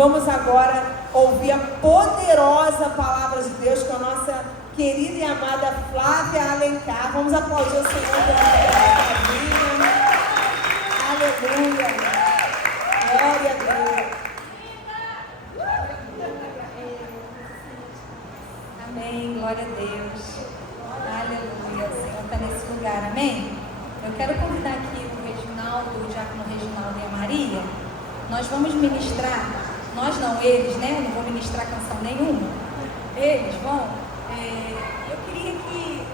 Vamos agora ouvir a poderosa palavra de Deus com a nossa querida e amada Flávia Alencar. Vamos aplaudir o Senhor pela vida. Aleluia. Glória a Deus. Amém, glória a Deus. Aleluia, o Senhor está nesse lugar, amém? Eu quero convidar aqui o Reginaldo, o diácono Reginaldo e a Maria. Nós vamos ministrar, nós não, eles, né? Eu não vou ministrar canção nenhuma. Eles vão. Eu queria que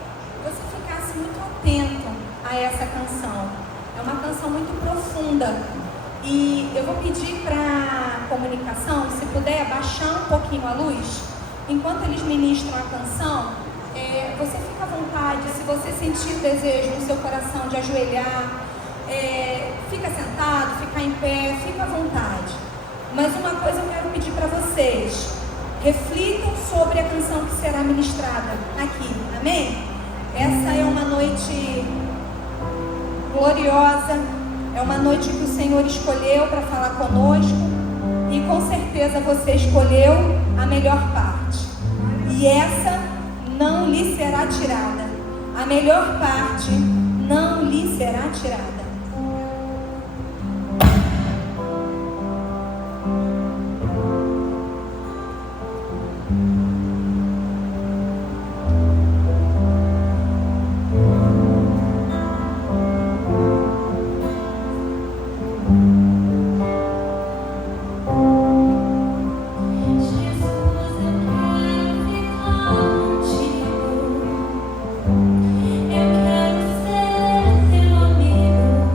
você ficasse muito atento a essa canção. É uma canção muito profunda. E eu vou pedir para a comunicação, se puder abaixar um pouquinho a luz. Enquanto eles ministram a canção, você fica à vontade, se você sentir o desejo no seu coração de ajoelhar, fica sentado, fica em pé, fica à vontade. Mas uma coisa eu quero pedir para vocês, reflitam sobre a canção que será ministrada aqui, amém? Essa é uma noite gloriosa, é uma noite que o Senhor escolheu para falar conosco. E com certeza você escolheu a melhor parte. E essa não lhe será tirada. A melhor parte não lhe será tirada. Eu quero ser teu amigo.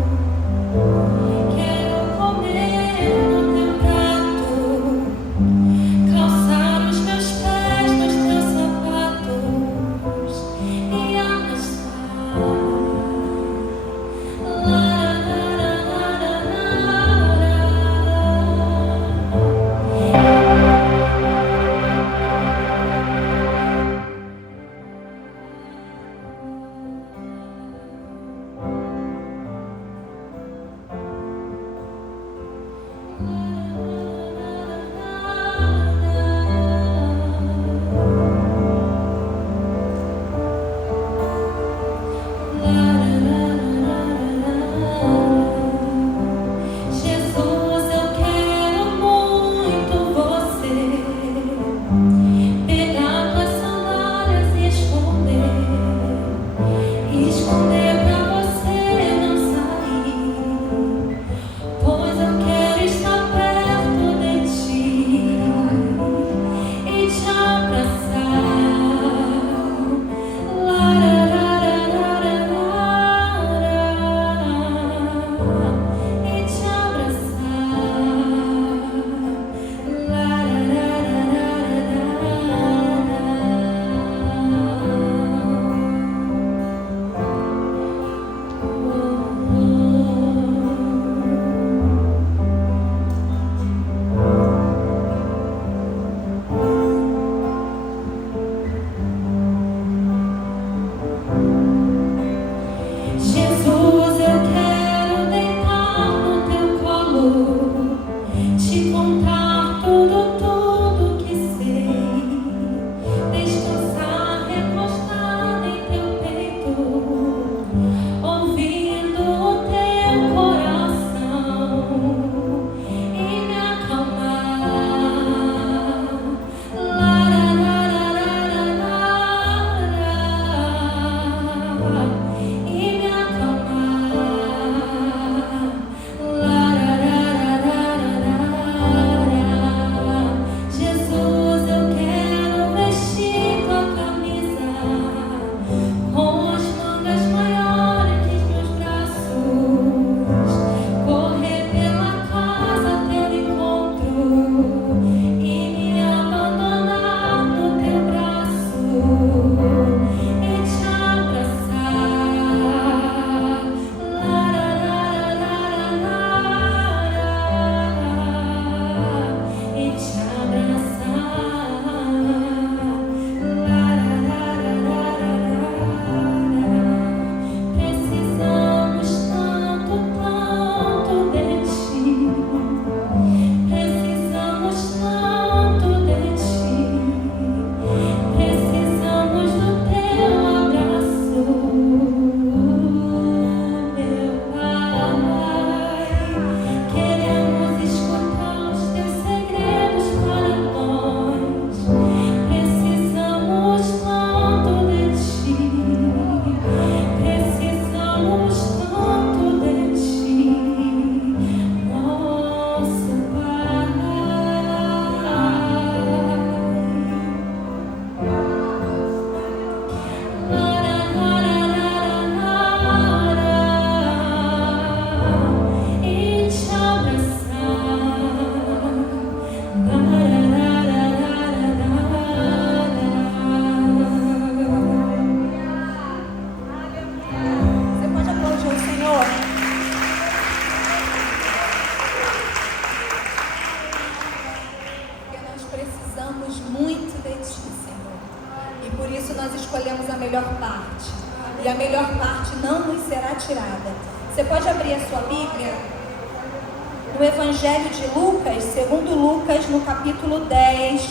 precisamos muito de Ti, Senhor. E por isso nós escolhemos a melhor parte. E a melhor parte não nos será tirada. Você pode abrir a sua Bíblia no Evangelho de Lucas, segundo Lucas, no capítulo 10,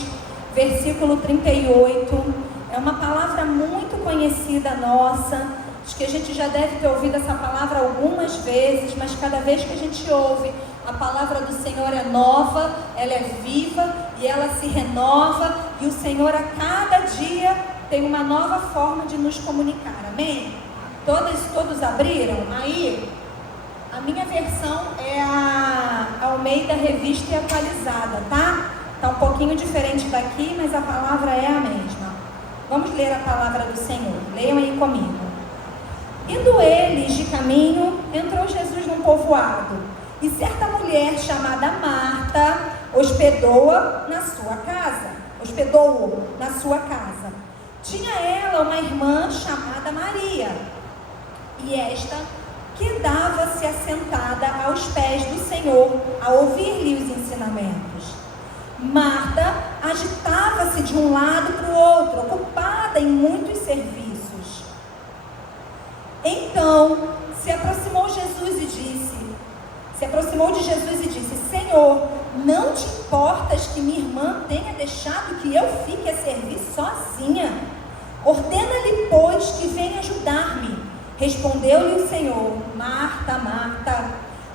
versículo 38. É uma palavra muito conhecida nossa. Acho que a gente já deve ter ouvido essa palavra algumas vezes, mas cada vez que a gente ouve, a palavra do Senhor é nova, ela é viva e ela se renova, e o Senhor a cada dia tem uma nova forma de nos comunicar, amém? Todos abriram? Aí, a minha versão é a Almeida Revista e Atualizada, tá? Tá um pouquinho diferente daqui, mas a palavra é a mesma. Vamos ler a palavra do Senhor, leiam aí comigo. Indo eles de caminho, entrou Jesus num povoado, e certa mulher chamada Marta hospedou-o na sua casa. Tinha ela uma irmã chamada Maria, e esta quedava-se assentada aos pés do Senhor, a ouvir-lhe os ensinamentos. Marta agitava-se de um lado para o outro, ocupada em muitos serviços. Então se aproximou de Jesus e disse: Senhor, não te importas que minha irmã tenha deixado que eu fique a servir sozinha? Ordena-lhe, pois, que venha ajudar-me. Respondeu-lhe o Senhor: Marta, Marta,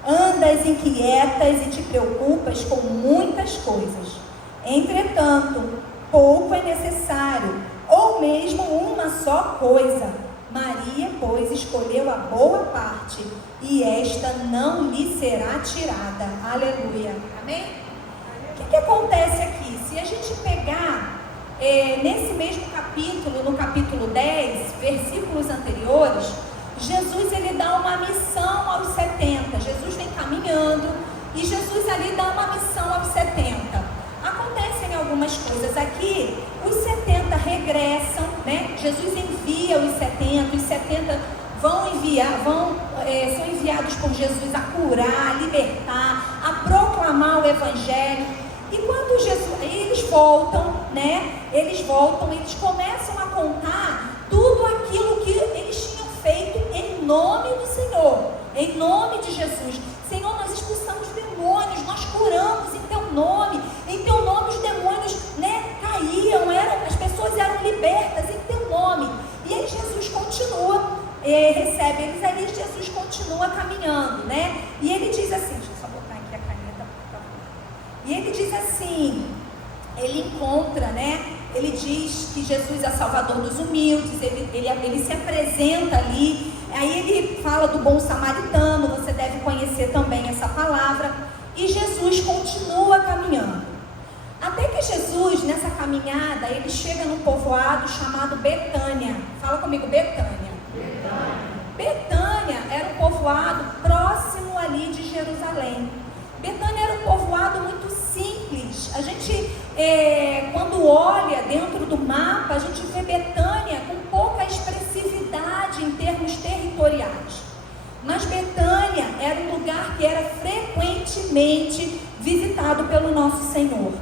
andas inquietas e te preocupas com muitas coisas. Entretanto, pouco é necessário, ou mesmo uma só coisa. Maria, pois, escolheu a boa parte, e esta não lhe será tirada. Aleluia. Amém? O que acontece aqui? Se a gente pegar nesse mesmo capítulo, no capítulo 10, versículos anteriores, Jesus ele dá uma missão aos 70. Jesus vem caminhando e Jesus ali dá uma missão aos 70. Acontecem algumas coisas aqui, os 70 regressam, né? Jesus envia os 70 são enviados por Jesus a curar, a libertar, a proclamar o Evangelho. E quando eles voltam, né? Eles começam a contar tudo aquilo que eles tinham feito em nome do Senhor, em nome de Jesus. Senhor, nós expulsamos demônios, nós curamos em Teu nome os demônios, né, caíam, as pessoas eram libertas em Teu nome. E aí Jesus continua, recebe eles ali, Jesus continua caminhando, né? E ele diz assim, deixa eu só botar aqui a caneta, por favor. E ele diz assim, ele encontra, né? Ele diz que Jesus é Salvador dos humildes, ele se apresenta ali, aí ele fala do bom samaritano, você deve conhecer também essa palavra, e Jesus continua caminhando. Até que Jesus, nessa caminhada, ele chega num povoado chamado Betânia. Fala comigo, Betânia. Betânia era um povoado próximo ali de Jerusalém. Betânia era um povoado muito simples. A gente, quando olha dentro do mapa, a gente vê Betânia com pouca expressividade em termos territoriais. Mas Betânia era um lugar que era frequentemente visitado pelo nosso Senhor.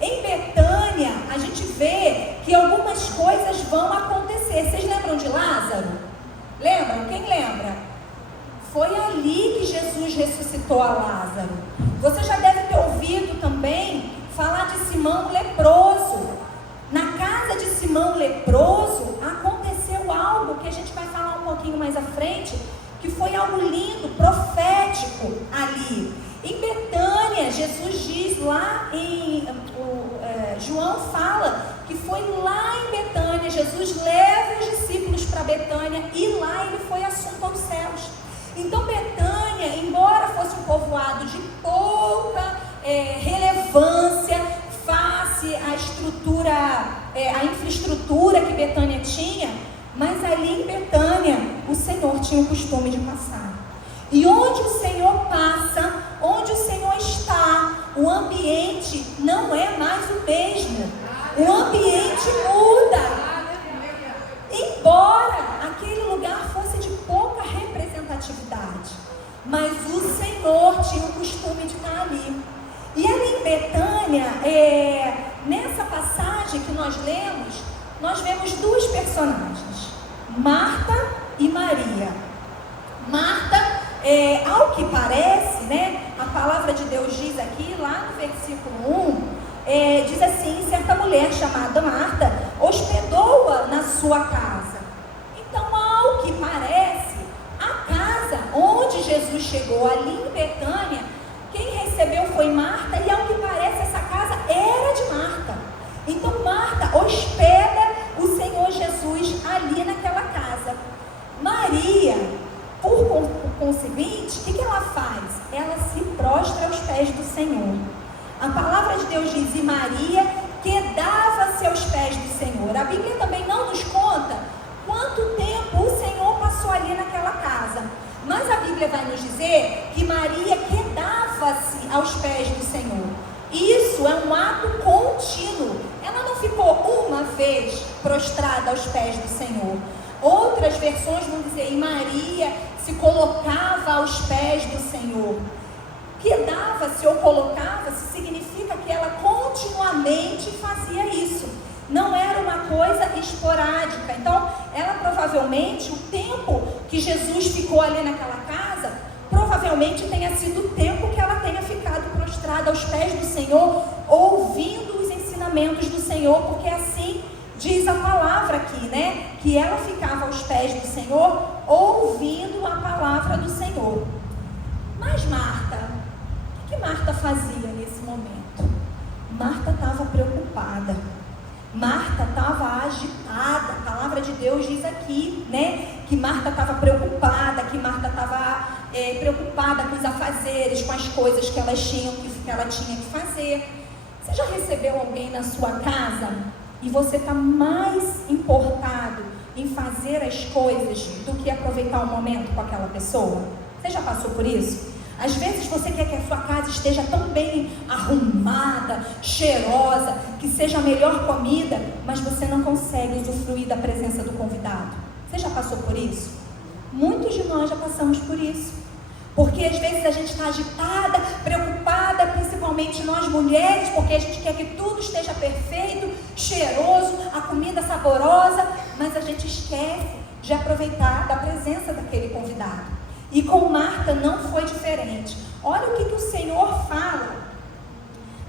Em Betânia, a gente vê que algumas coisas vão acontecer. Vocês lembram de Lázaro? Lembram? Quem lembra? Foi ali que Jesus ressuscitou a Lázaro. Você já deve ter ouvido também falar de Simão leproso. Na casa de Simão leproso aconteceu algo que a gente vai falar um pouquinho mais à frente, que foi algo lindo, profético ali. Em Betânia, Jesus diz lá João fala que foi lá em Betânia, Jesus leva os discípulos para Betânia e lá ele foi assunto aos céus. Então Betânia, embora fosse um povoado de pouca relevância face à infraestrutura que Betânia tinha, mas ali em Betânia o Senhor tinha o costume de passar. E onde o Senhor passa, onde o Senhor está, o ambiente não é mais o mesmo. O ambiente muda. Embora aquele lugar fosse de pouca representatividade, mas o Senhor tinha o costume de estar ali. E ali em Betânia, nessa passagem passagem que nós lemos, nós vemos duas personagens, Marta e Maria. Marta, ao que parece, né, a palavra de Deus diz aqui, lá no versículo 1, diz assim: certa mulher chamada Marta hospedou-a na sua casa. Então, ao que parece, a casa onde Jesus chegou, ali em Betânia, quem recebeu foi Marta, e ao que parece, essa casa era de Marta. Então, Marta hospeda o Senhor Jesus ali naquela casa. Maria, por conseguinte, o que ela faz? Ela se prostra aos pés do Senhor. A palavra de Deus diz: e Maria quedava-se aos pés do Senhor. A Bíblia também não nos conta quanto tempo o Senhor passou ali naquela casa, mas a Bíblia vai nos dizer que Maria quedava-se aos pés do Senhor. Isso é um ato contínuo. Ela não ficou uma vez prostrada aos pés do Senhor. Outras versões vão dizer: e Maria se colocava aos pés do Senhor. Quedava-se ou colocava-se significa que ela continuamente fazia isso. Não era uma coisa esporádica. Então, ela provavelmente, o tempo que Jesus ficou ali naquela casa, provavelmente tenha sido o tempo que ela tenha ficado prostrada aos pés do Senhor, ouvindo os ensinamentos do Senhor, porque assim diz a palavra aqui, né? Que ela ficava aos pés do Senhor, ouvindo a palavra do Senhor. Mas Marta, o que Marta fazia nesse momento? Marta estava preocupada. Marta estava agitada. A palavra de Deus diz aqui, né? Que Marta estava preocupada, que Marta estava preocupada com os afazeres, com as coisas que ela tinha que fazer. Você já recebeu alguém na sua casa e você está mais importado em fazer as coisas do que aproveitar o momento com aquela pessoa? Você já passou por isso? Às vezes você quer que a sua casa esteja tão bem arrumada, cheirosa, que seja a melhor comida, mas você não consegue usufruir da presença do convidado. Você já passou por isso? Muitos de nós já passamos por isso. Porque às vezes a gente está agitada, preocupada, principalmente nós mulheres, porque a gente quer que tudo esteja perfeito, cheiroso, a comida saborosa, mas a gente esquece de aproveitar da presença daquele convidado. E com Marta não foi diferente. Olha o que o Senhor fala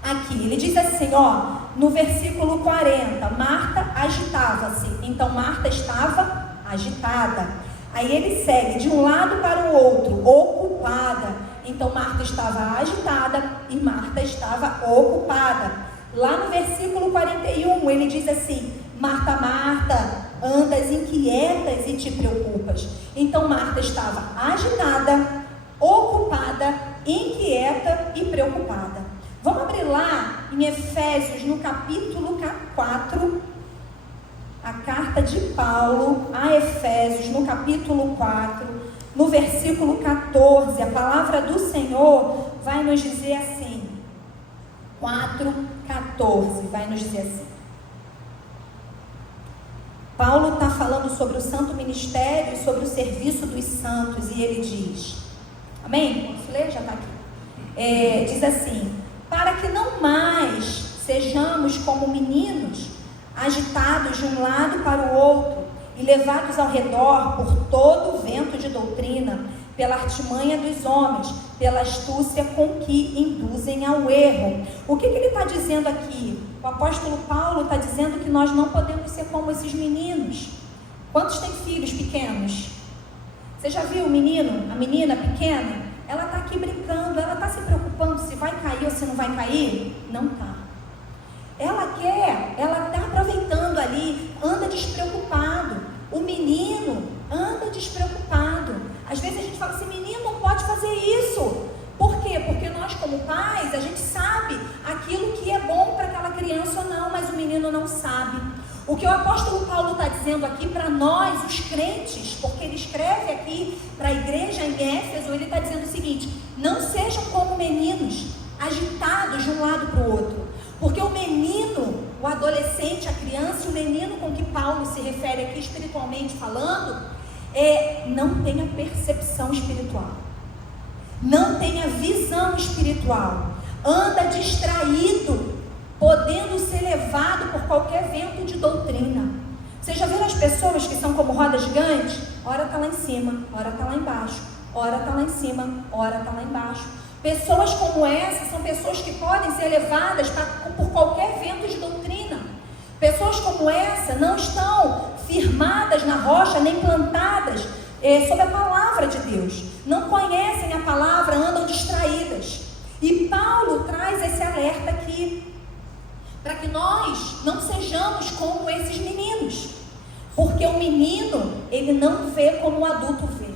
aqui. Ele diz assim, ó, no versículo 40, Marta agitava-se. Então Marta estava agitada. Aí ele segue de um lado para o outro, ocupada. Então Marta estava agitada e Marta estava ocupada. Lá no versículo 41 ele diz assim: Marta, Marta, andas inquietas e te preocupas. Então Marta estava agitada, ocupada, inquieta e preocupada. Vamos abrir lá em Efésios, no capítulo 4, a carta de Paulo a Efésios, no capítulo 4, no versículo 14, a palavra do Senhor vai nos dizer assim, 4:14, vai nos dizer assim. Paulo está falando sobre o santo ministério e sobre o serviço dos santos, e ele diz, amém? Posso ler? Já está aqui. Diz assim: para que não mais sejamos como meninos, agitados de um lado para o outro e levados ao redor por todo o vento de doutrina, pela artimanha dos homens, pela astúcia com que induzem ao erro. O que ele está dizendo aqui? O apóstolo Paulo está dizendo que nós não podemos ser como esses meninos. Quantos têm filhos pequenos? Você já viu o menino, a menina pequena? Ela está aqui brincando, ela está se preocupando se vai cair ou se não vai cair? Não está. Ela está aproveitando ali, anda despreocupado. O menino anda despreocupado. Às vezes a gente fala assim, menino não pode fazer isso. Por quê? Porque nós como pais, a gente sabe aquilo que é bom para aquela criança ou não, mas o menino não sabe. O que o apóstolo Paulo está dizendo aqui para nós, os crentes, porque ele escreve aqui para a igreja em Éfeso, ele está dizendo o seguinte: não sejam como meninos, agitados de um lado para o outro. Porque o menino, o adolescente, a criança, o menino com que Paulo se refere aqui espiritualmente falando, não tem a percepção espiritual, não tem a visão espiritual, anda distraído, podendo ser levado por qualquer vento de doutrina. Vocês já viram as pessoas que são como roda gigante? Ora está lá em cima, ora está lá embaixo, ora está lá em cima, ora está lá embaixo. Pessoas como essa são pessoas que podem ser levadas por qualquer vento de doutrina. Pessoas como essa não estão firmadas na rocha, nem plantadas sob a palavra de Deus. Não conhecem a palavra, andam distraídas. E Paulo traz esse alerta aqui, para que nós não sejamos como esses meninos. Porque o menino, ele não vê como o adulto vê.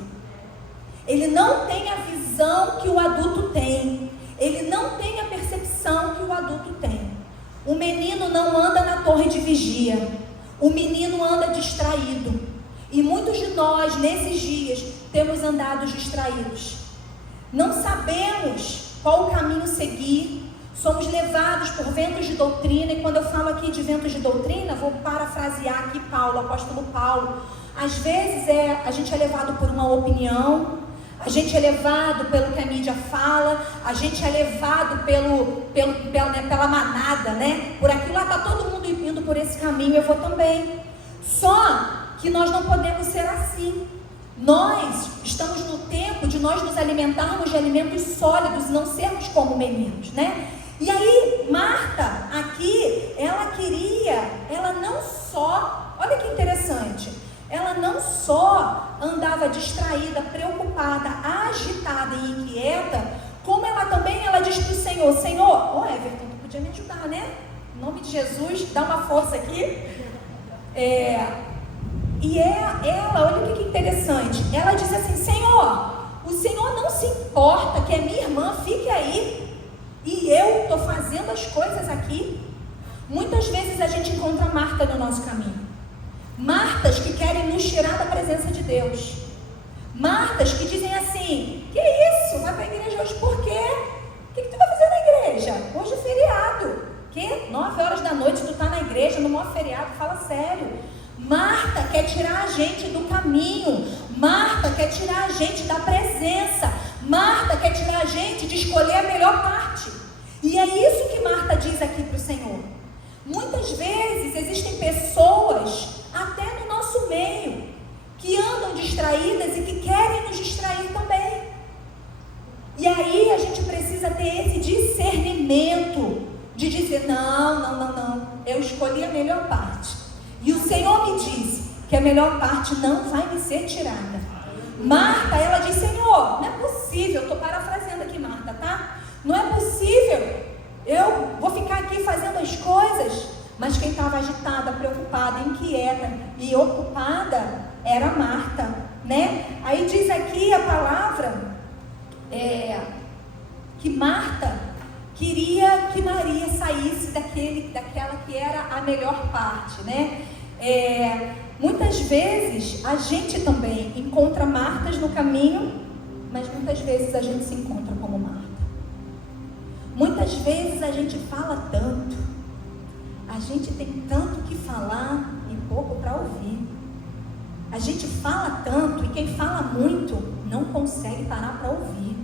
Ele não tem a visão que o adulto tem. Ele não tem a percepção que o adulto tem. O menino não anda na torre de vigia. O menino anda distraído. E muitos de nós, nesses dias, temos andado distraídos. Não sabemos qual o caminho seguir. Somos levados por ventos de doutrina. E quando eu falo aqui de ventos de doutrina, vou parafrasear aqui Paulo, o apóstolo Paulo. Às vezes a gente é levado por uma opinião, a gente é levado pelo que a mídia fala, a gente é levado pela manada, né? Por aquilo, está todo mundo indo por esse caminho, eu vou também. Só que nós não podemos ser assim. Nós estamos no tempo de nós nos alimentarmos de alimentos sólidos, não sermos como meninos, né? E aí, Marta, aqui, ela não só, olha que interessante, ela não só andava distraída, preocupada, agitada e inquieta, como ela diz para o Senhor: Senhor, Everton, tu podia me ajudar, né? Em nome de Jesus, dá uma força aqui. E ela, olha o que interessante, ela diz assim: Senhor, o Senhor não se importa que a minha irmã fique aí e eu estou fazendo as coisas aqui? Muitas vezes a gente encontra Marta no nosso caminho. Martas que querem nos tirar da presença de Deus. Martas que dizem assim: que isso? Vai para a igreja hoje por quê? O que tu vai fazer na igreja? Hoje é feriado. Que? 9 horas da noite tu está na igreja no maior feriado? Fala sério. Marta quer tirar a gente do caminho. Marta quer tirar a gente da presença. Marta quer tirar a gente de escolher a melhor parte. E é isso que Marta diz aqui para o Senhor. Muitas vezes existem pessoas, até no nosso meio, que andam distraídas e que querem nos distrair também. E aí a gente precisa ter esse discernimento de dizer: não, eu escolhi a melhor parte. E o Senhor me disse que a melhor parte não vai me ser tirada. Marta, ela diz: Senhor, não é possível, eu estou parafraseando aqui Marta, tá? Não é possível, eu vou ficar aqui fazendo as coisas. Mas quem estava agitada, preocupada, inquieta e ocupada era Marta, né? Aí diz aqui a palavra que Marta queria que Maria saísse daquela que era a melhor parte, né? Muitas vezes a gente também encontra Martas no caminho, mas muitas vezes a gente se encontra como Marta. Muitas vezes a gente fala tanto, a gente tem tanto que falar e pouco para ouvir. A gente fala tanto e quem fala muito não consegue parar para ouvir.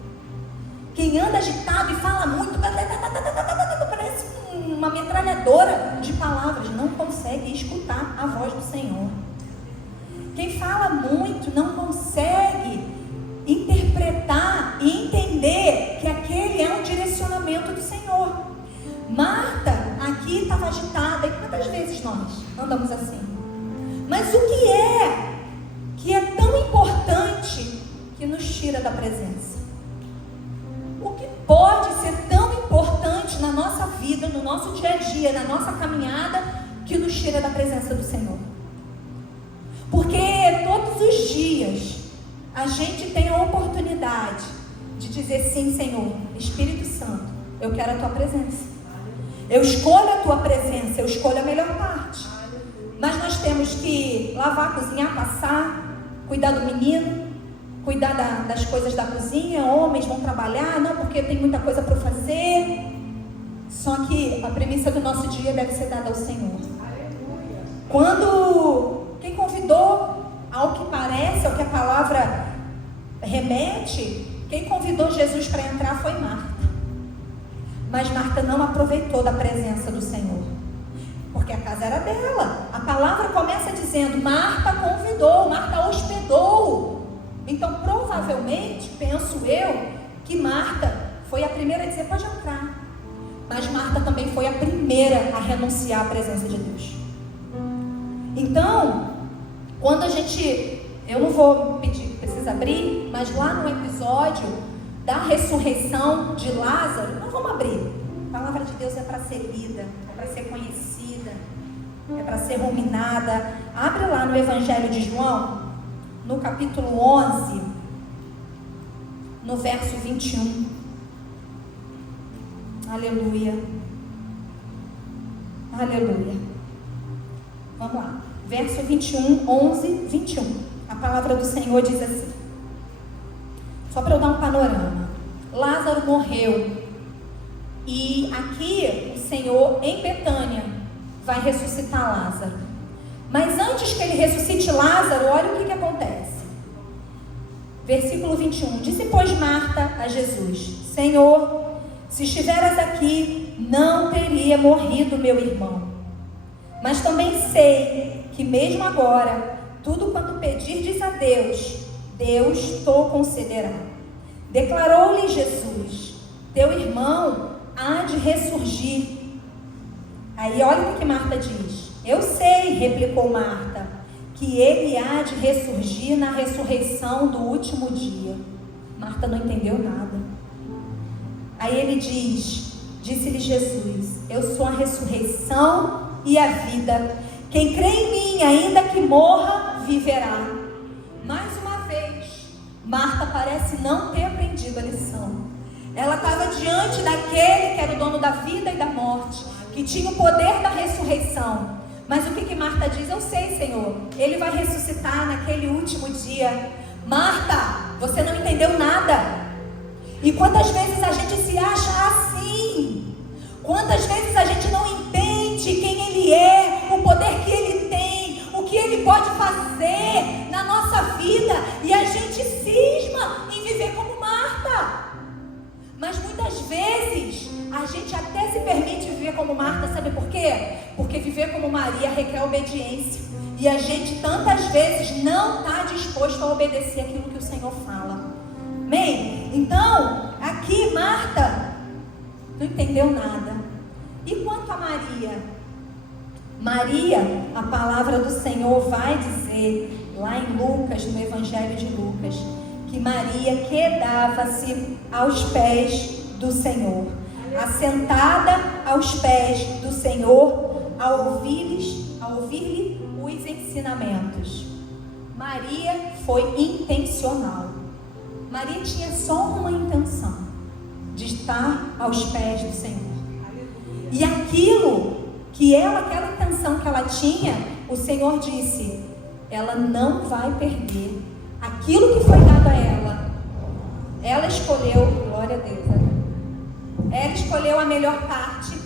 Quem anda agitado e fala muito, parece uma metralhadora de palavras, não consegue escutar a voz do Senhor. Quem fala muito não consegue interpretar e entender que aquele é um direcionamento do Senhor. Marta aqui estava agitada, e quantas vezes nós andamos assim? Mas o que é tão importante que nos tira da presença? O que pode ser tão importante na nossa vida, no nosso dia a dia, na nossa caminhada, que nos tira da presença do Senhor? Porque todos os dias a gente tem a oportunidade de dizer: sim, Senhor, Espírito Santo, eu quero a tua presença. Eu escolho a tua presença, eu escolho a melhor parte. Mas nós temos que lavar, cozinhar, passar, cuidar do menino, cuidar das coisas da cozinha. Homens vão trabalhar, não, porque tem muita coisa para fazer. Só que a premissa do nosso dia deve ser dada ao Senhor. Quem convidou, ao que parece, ao que a palavra remete, quem convidou Jesus para entrar foi Marta. Mas Marta não aproveitou da presença do Senhor, porque a casa era dela. A palavra começa dizendo: Marta convidou, Marta hospedou. Então, provavelmente, penso eu, que Marta foi a primeira a dizer: pode entrar. Mas Marta também foi a primeira a renunciar à presença de Deus. Então, quando a gente, eu não vou pedir, precisa abrir, mas lá no episódio da ressurreição de Lázaro, não vamos abrir. A palavra de Deus é para ser lida, é para ser conhecida, é para ser ruminada. Abre lá no Evangelho de João, no capítulo 11, no verso 21. Aleluia. Aleluia. Vamos lá. Verso 21, 11, 21. A palavra do Senhor diz assim. Só para eu dar um panorama. Lázaro morreu. E aqui o Senhor, em Betânia, vai ressuscitar Lázaro. Mas antes que ele ressuscite Lázaro, olha o que acontece. Versículo 21. Disse, pois, Marta a Jesus: Senhor, se estiveras aqui, não teria morrido meu irmão. Mas também sei que mesmo agora, tudo quanto pedirdes a Deus, Deus te concederá. Declarou-lhe Jesus: teu irmão há de ressurgir. Aí olha o que Marta diz. Eu sei, replicou Marta, que ele há de ressurgir na ressurreição do último dia. Marta não entendeu nada. Aí ele diz, disse-lhe Jesus: eu sou a ressurreição e a vida. Quem crê em mim, ainda que morra, viverá. Mais uma vez, Marta parece não ter aprendido a lição. Ela estava diante daquele que era o dono da vida e da morte, que tinha o poder da ressurreição. Mas o que Marta diz? Eu sei, Senhor, ele vai ressuscitar naquele último dia. Marta, você não entendeu nada. E quantas vezes a gente se acha assim? Quantas vezes a gente não entende quem ele é, o poder que ele tem, o que ele pode fazer na nossa vida, e a gente cisma em viver como Marta. Mas muitas vezes a gente até se permite viver como Marta, sabe por quê? Porque viver como Maria requer obediência. E a gente tantas vezes não está disposto a obedecer aquilo que o Senhor fala. Amém? Então, aqui Marta não entendeu nada. E quanto a Maria? Maria, a palavra do Senhor vai dizer lá em Lucas, no Evangelho de Lucas, que Maria quedava-se aos pés do Senhor, assentada aos pés do Senhor, a ouvir-lhe os ensinamentos. Maria foi intencional. Maria tinha só uma intenção, de estar aos pés do Senhor. E aquilo que ela, aquela intenção que ela tinha, o Senhor disse, ela não vai perder aquilo que foi dado a ela. Ela escolheu, glória a Deus, ela escolheu a melhor parte,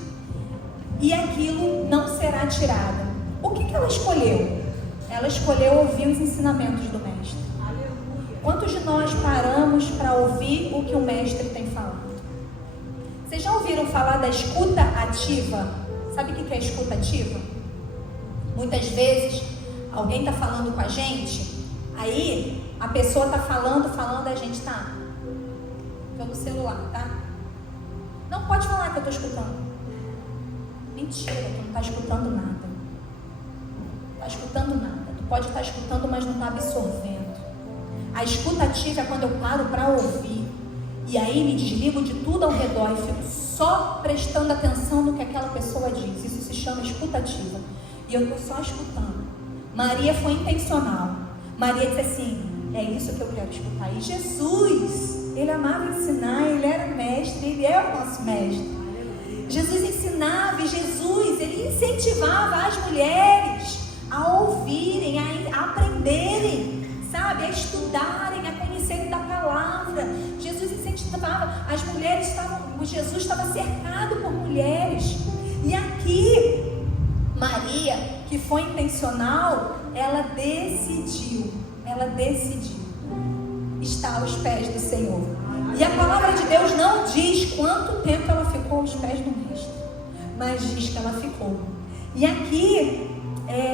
e aquilo não será tirado. O que ela escolheu? Ela escolheu ouvir os ensinamentos do Mestre. Quantos de nós paramos para ouvir o que o Mestre tem falado? Vocês já ouviram falar da escuta ativa? Sabe o que é escuta ativa? Muitas vezes alguém está falando com a gente, aí a pessoa está falando, a gente tá. Estou no celular, tá? Não pode falar que eu estou escutando. Mentira, tu não está escutando nada. Não está escutando nada. Tu pode estar escutando, mas não está absorvendo. A escuta ativa é quando eu paro para ouvir. E aí me desligo de tudo ao redor e fico só prestando atenção no que aquela pessoa diz. Isso se chama escuta ativa. E eu estou só escutando. Maria foi intencional. Maria disse assim, é isso que eu quero escutar. E Jesus, ele amava ensinar, ele era o mestre, ele é o nosso mestre. Jesus ensinava e Jesus, ele incentivava as mulheres a ouvirem, a aprenderem, sabe, a estudarem, a conhecerem da palavra. Jesus incentivava, as mulheres Jesus estava cercado por mulheres. E aqui, Maria, que foi intencional, ela decidiu estar aos pés do Senhor. E a palavra de Deus não diz quanto tempo ela ficou aos pés do Mestre, mas diz que ela ficou. E aqui,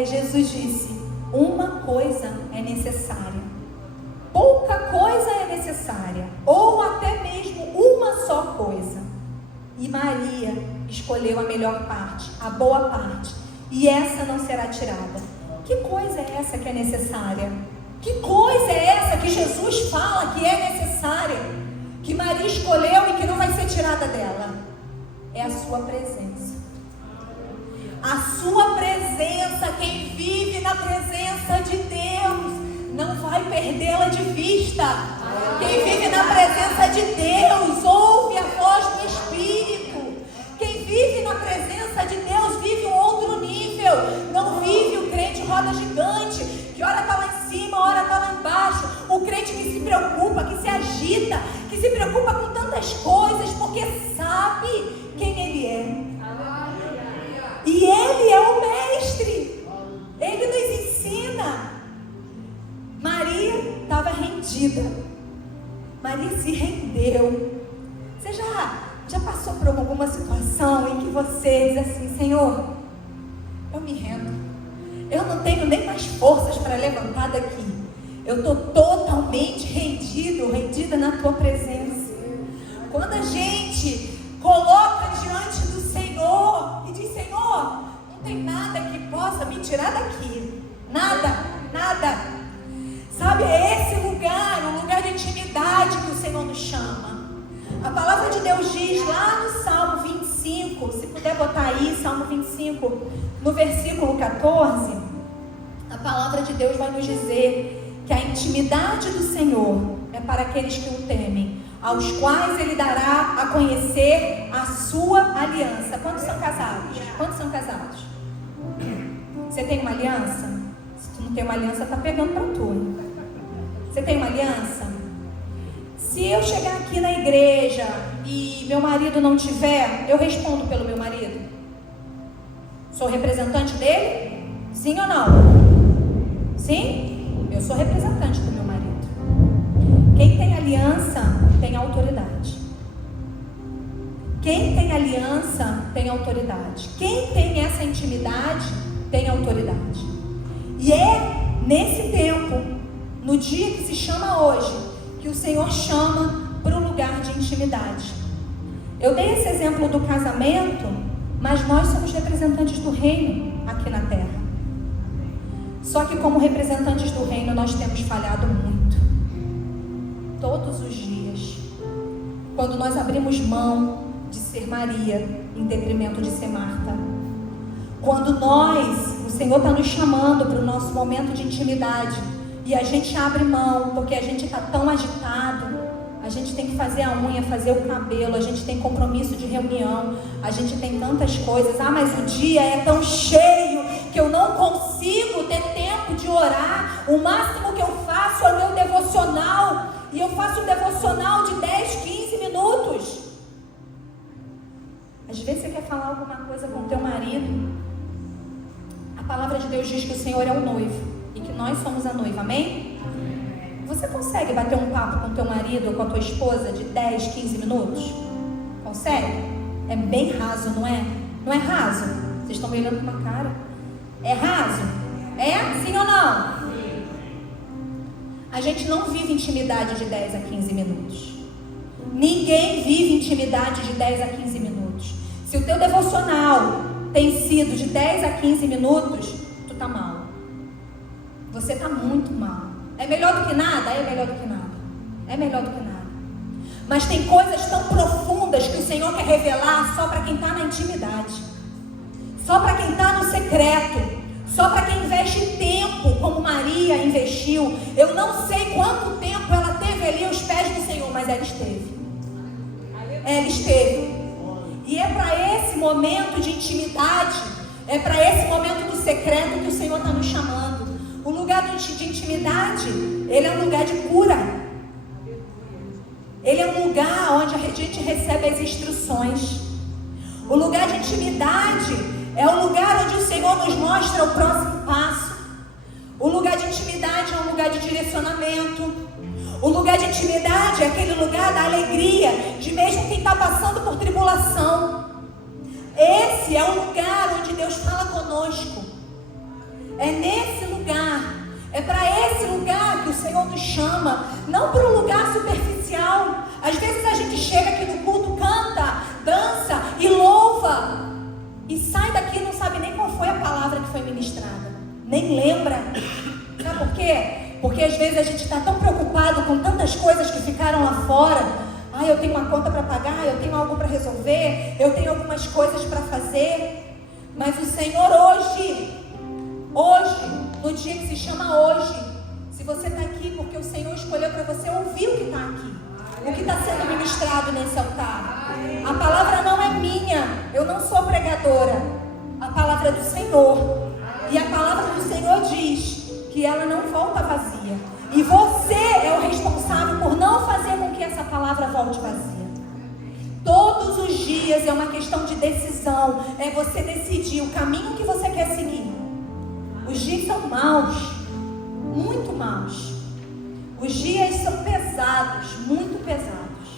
Jesus disse, uma coisa é necessária. Pouca coisa é necessária, ou até mesmo uma só coisa. E Maria escolheu a melhor parte, a boa parte, e essa não será tirada. Que coisa é essa que é necessária? Que coisa é essa que Jesus fala que é necessária? Que Maria escolheu e que não vai ser tirada dela? É a sua presença. A sua presença, quem vive na presença de Deus não vai perdê-la de vista. Quem vive na presença de Deus ouve a voz do Espírito. Quem vive na presença de Deus vive um outro nível. Não vive o crente roda gigante, que ora está lá em cima, ora está lá embaixo. O crente que se preocupa, que se agita, que se preocupa com tantas coisas, porque sabe quem Ele é. E Ele é o Mestre. Ele nos ensina. Maria estava rendida. Maria se rendeu. Você já passou por alguma situação em que você diz assim: Senhor, eu me rendo. Eu não tenho nem mais forças para levantar daqui. Eu estou totalmente rendida na Tua presença. Quando a gente coloca diante do Senhor e diz: Senhor, não tem nada que possa me tirar daqui. Nada. Sabe, é esse lugar, um lugar de intimidade que o Senhor nos chama. A palavra de Deus diz lá no Salmo 25, se puder botar aí, Salmo 25, no versículo 14, a palavra de Deus vai nos dizer que a intimidade do Senhor é para aqueles que o temem, aos quais Ele dará a conhecer a sua aliança. Quantos são casados? Você tem uma aliança? Se tu não tem uma aliança, tá pegando para tu. Você tem uma aliança? Se eu chegar aqui na igreja e meu marido não tiver, eu respondo pelo meu marido? Sou representante dele? Sim ou não? Sim? Eu sou representante do meu marido. Quem tem aliança tem autoridade. Quem tem aliança tem autoridade. Quem tem essa intimidade tem autoridade. E é nesse tempo, no dia que se chama hoje, que o Senhor chama para o lugar de intimidade. Eu dei esse exemplo do casamento, mas nós somos representantes do reino aqui na terra. Só que como representantes do reino nós temos falhado muito. Todos os dias. Quando nós abrimos mão de ser Maria em detrimento de ser Marta. Quando o Senhor está nos chamando para o nosso momento de intimidade e a gente abre mão porque a gente está tão agitado, a gente tem que fazer a unha, fazer o cabelo, a gente tem compromisso de reunião, a gente tem tantas coisas. Mas o dia é tão cheio que eu não consigo ter tempo de orar. O máximo que eu faço é o meu devocional, e eu faço um devocional de 10, 15 minutos. Às vezes você quer falar alguma coisa com o teu marido. A palavra de Deus diz que o Senhor é o noivo e que nós somos a noiva, amém? Você consegue bater um papo com o teu marido ou com a tua esposa de 10, 15 minutos? Consegue? É bem raso, não é? Não é raso? Vocês estão me olhando com uma cara. É raso? É? Sim ou não? Sim. A gente não vive intimidade de 10 a 15 minutos. Ninguém vive intimidade de 10 a 15 minutos. Se o teu devocional tem sido de 10 a 15 minutos, tu tá mal. Você tá muito mal. É melhor do que nada? É melhor do que nada. É melhor do que nada. Mas tem coisas tão profundas que o Senhor quer revelar só para quem está na intimidade. Só para quem está no secreto. Só para quem investe tempo, como Maria investiu. Eu não sei quanto tempo ela teve ali aos pés do Senhor, mas ela esteve. Ela esteve. E é para esse momento de intimidade, é para esse momento do secreto que o Senhor está nos chamando. O lugar de intimidade, ele é um lugar de cura. Ele é um lugar onde a gente recebe as instruções. O lugar de intimidade é o lugar onde o Senhor nos mostra o próximo passo. O lugar de intimidade é um lugar de direcionamento. O lugar de intimidade é aquele lugar da alegria, de mesmo quem está passando por tribulação. Esse é o lugar onde Deus fala conosco. conosco. É nesse lugar, é para esse lugar que o Senhor nos chama, não para um lugar superficial. Às vezes a gente chega aqui no culto, canta, dança e louva, e sai daqui e não sabe nem qual foi a palavra que foi ministrada, nem lembra. Sabe por quê? Porque às vezes a gente está tão preocupado com tantas coisas que ficaram lá fora. Eu tenho uma conta para pagar, eu tenho algo para resolver, eu tenho algumas coisas para fazer. Mas o Senhor hoje, no dia que se chama hoje, se você está aqui porque o Senhor escolheu para você ouvir o que está aqui, o que está sendo ministrado nesse altar. A palavra não é minha, eu não sou pregadora, a palavra é do Senhor. E a palavra do Senhor diz que ela não volta vazia. E você é o responsável por não fazer com que essa palavra volte vazia. Todos os dias é uma questão de decisão. É você decidir o caminho que você quer seguir. Os dias são maus, muito maus. Os dias são pesados, muito pesados.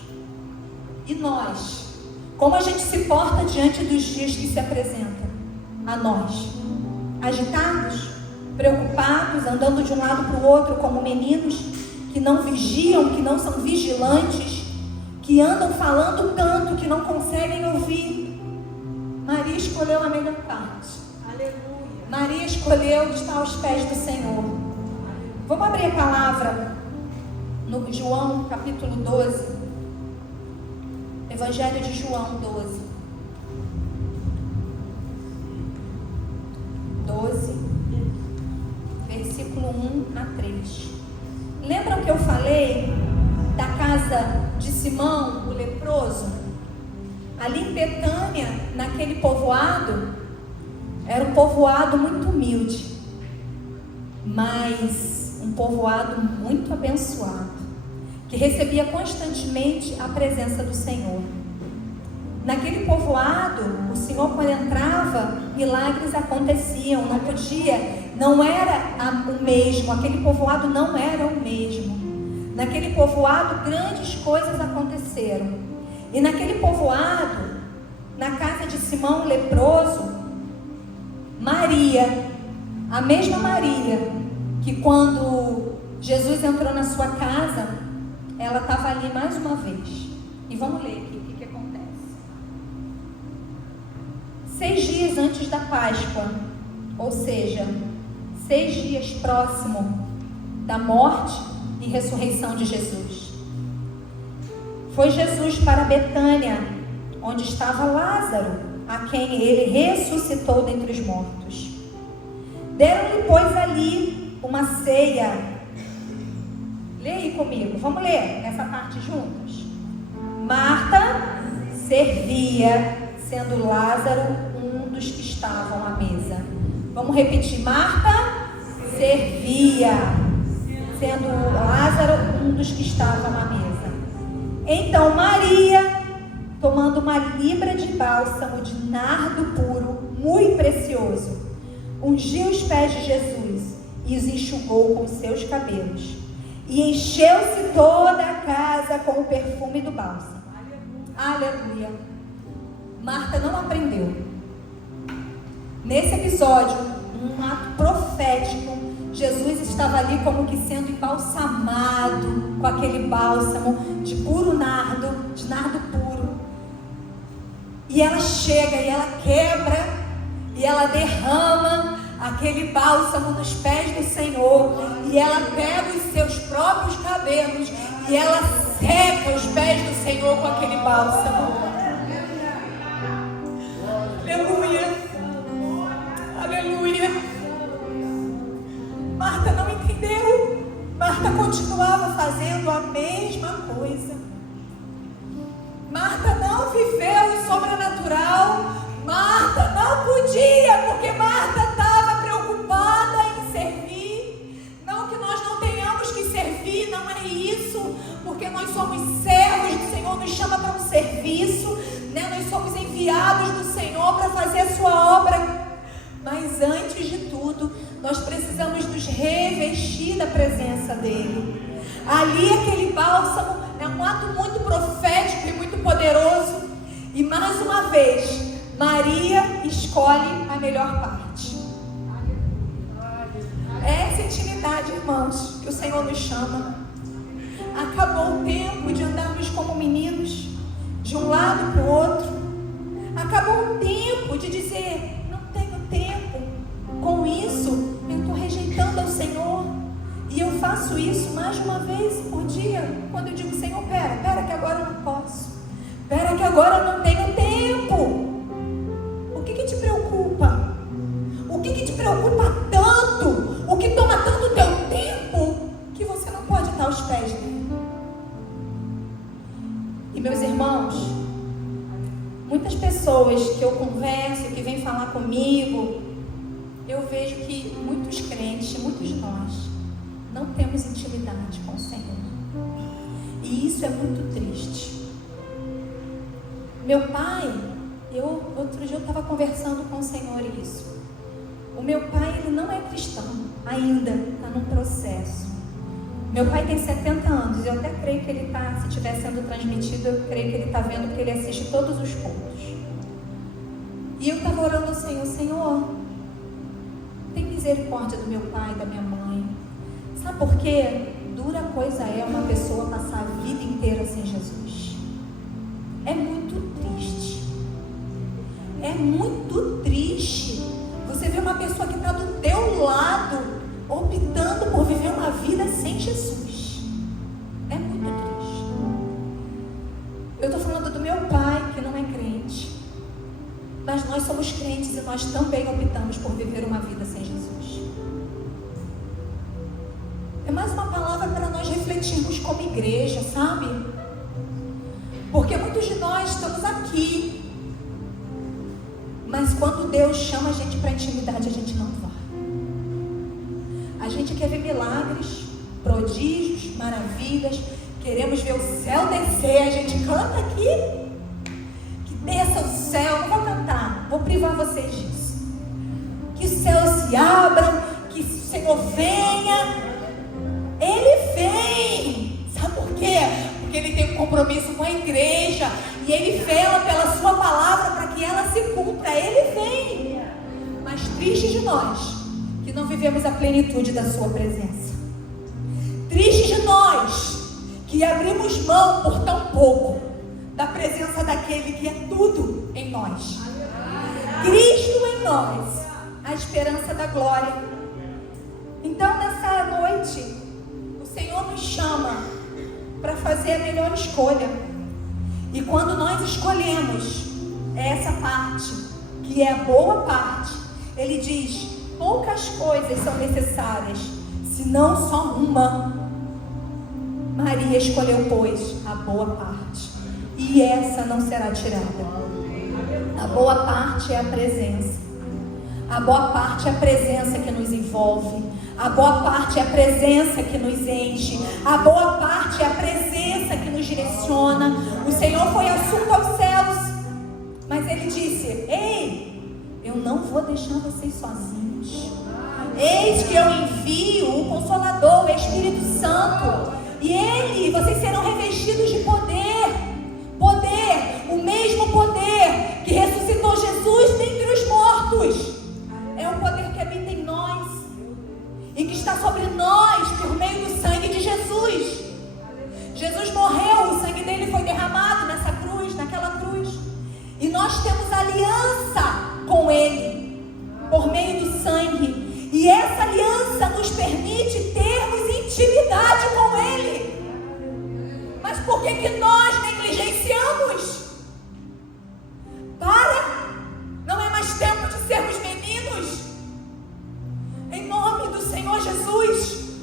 E nós, como a gente se porta diante dos dias que se apresentam a nós? Agitados? Preocupados, andando de um lado para o outro como meninos que não vigiam, que não são vigilantes, que andam falando tanto que não conseguem ouvir. Maria escolheu a melhor parte. Aleluia. Maria escolheu estar aos pés do Senhor. Vamos abrir a palavra no João capítulo 12. Evangelho de João 12. 12. Versículo 1 a 3. Lembram que eu falei da casa de Simão, o leproso? Ali em Betânia, naquele povoado, era um povoado muito humilde, mas um povoado muito abençoado, que recebia constantemente a presença do Senhor. Naquele povoado, o Senhor, quando entrava, milagres aconteciam. Não era o mesmo, aquele povoado não era o mesmo. Naquele povoado, grandes coisas aconteceram. E naquele povoado, na casa de Simão, o leproso, Maria, a mesma Maria, que quando Jesus entrou na sua casa, ela estava ali mais uma vez. E vamos ler aqui. 6 dias antes da Páscoa, ou seja, 6 dias próximo da morte e ressurreição de Jesus, foi Jesus para Betânia, onde estava Lázaro, a quem ele ressuscitou dentre os mortos. Deram-lhe, pois, ali uma ceia. Lê aí comigo, vamos ler essa parte juntos. Marta servia, sendo Lázaro um dos que estavam à mesa. Vamos repetir. Marta servia, sendo Lázaro um dos que estavam à mesa. Então Maria, tomando uma libra de bálsamo de nardo puro, muito precioso, ungiu os pés de Jesus e os enxugou com seus cabelos. E encheu-se toda a casa com o perfume do bálsamo. Aleluia. Marta não aprendeu. Nesse episódio, um ato profético, Jesus estava ali como que sendo embalsamado com aquele bálsamo de puro nardo, de nardo puro. E ela chega e ela quebra e ela derrama aquele bálsamo nos pés do Senhor. E ela pega os seus próprios cabelos e ela seca os pés do Senhor com aquele bálsamo. Aleluia, aleluia. Marta não entendeu. Marta continuava fazendo a mesma coisa. Marta não viveu o sobrenatural. Marta não podia, porque Marta estava preocupada em servir. Não que nós não tenhamos que servir, não é isso, porque nós somos servos do Senhor, nos chama para um serviço, né? Nós somos enviados do Senhor para fazer a sua obra. Mas antes de tudo, nós precisamos nos revestir da presença dEle. Ali aquele bálsamo é um ato muito profético e muito poderoso. E mais uma vez, Maria escolhe a melhor parte. É essa intimidade, irmãos, que o Senhor nos chama. Acabou o tempo de andarmos como meninos, de um lado para o outro. Acabou o tempo de dizer, não tenho tempo. Com isso, eu estou rejeitando ao Senhor. E eu faço isso mais de uma vez por dia. Quando eu digo, Senhor, pera que agora eu não posso. Pera que agora eu não tenho tempo. O que te preocupa? O que te preocupa tanto? O que toma tanto teu tempo que você não pode estar aos pés dele? E meus irmãos, muitas pessoas que eu converso, que vêm falar comigo, eu vejo que muitos crentes, muitos de nós, não temos intimidade com o Senhor. E isso é muito triste. Meu pai, outro dia eu estava conversando com o Senhor isso. O meu pai, ele não é cristão, ainda está num processo. Meu pai tem 70 anos, eu até creio que ele está, se estiver sendo transmitido, eu creio que ele está vendo, porque ele assiste todos os cultos. E eu estava orando ao Senhor, Senhor, tem misericórdia do meu pai, da minha mãe. Sabe por quê? Dura coisa é uma pessoa passar a vida inteira sem Jesus. É muito triste. É muito triste. Você vê uma pessoa que está do teu lado, optando por viver uma vida sem Jesus. É muito triste. Eu estou falando do meu pai, que não é crente. Mas nós somos crentes e nós também optamos por viver uma vida sem Jesus. É mais uma palavra para nós refletirmos como igreja, sabe? Porque muitos de nós estamos aqui, mas quando Deus chama a gente para intimidade, a gente não vai. A gente quer ver milagres, prodígios, maravilhas, queremos ver o céu descer. A gente canta aqui, que desça o céu. Não vou cantar, vou privar vocês disso. Que os céus se abram, que o Senhor venha. Ele vem. Sabe por quê? Porque Ele tem um compromisso com a igreja e Ele vela pela sua palavra para que ela se cumpra. Ele vem. Mas triste de nós que não vivemos a plenitude da sua presença. Triste de nós que abrimos mão por tão pouco da presença daquele que é tudo em nós. Cristo em nós, a esperança da glória. Então nessa noite o Senhor nos chama para fazer a melhor escolha. E quando nós escolhemos essa parte, que é a boa parte, Ele diz, poucas coisas são necessárias, senão só uma. Maria escolheu, pois, a boa parte, e essa não será tirada. A boa parte é a presença. A boa parte é a presença que nos envolve. A boa parte é a presença que nos enche. A boa parte é a presença que nos direciona. O Senhor foi assunto aos céus, mas Ele disse, ei, eu não vou deixar vocês sozinhos. Eis que eu envio o Consolador, o Espírito Santo, e vocês serão revestidos de poder. Poder, o mesmo poder que ressuscitou Jesus dentre os mortos. É o poder que habita em nós e que está sobre nós por meio do sangue de Jesus. Jesus morreu, o sangue dele foi derramado nessa cruz, naquela cruz. E nós temos aliança com Ele por meio do sangue. E essa aliança nos permite termos intimidade com Ele. Mas por que nós negligenciamos? Não é mais tempo de sermos meninos. Em nome do Senhor Jesus.